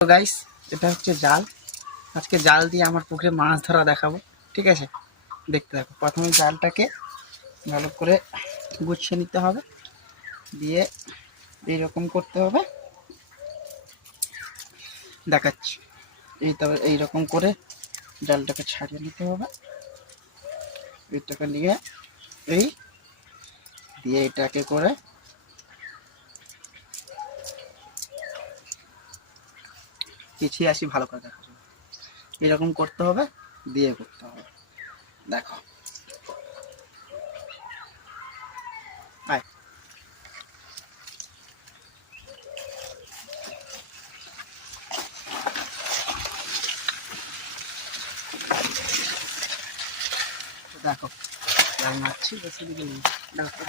তো গাইস, এটা হচ্ছে জাল। আজকে জাল দিয়ে আমার পুকুরে মাছ ধরা দেখাবো, ঠিক আছে? দেখতে থাকো। প্রথমে জালটাকে ভালো করে গুছিয়ে নিতে হবে, দিয়ে এইরকম করতে হবে। দেখাচ্ছি। তবে এইরকম করে জালটাকে ছাড়িয়ে নিতে হবে। এইটাকে নিয়ে এই দিয়ে এটাকে করে পিছিয়ে আসি, ভালো করে দেখা যাবে। এরকম করতে হবে, দিয়ে করতে হবে। দেখো, আয়। দেখো, মারছি বেশি দিকে নেই। দেখো,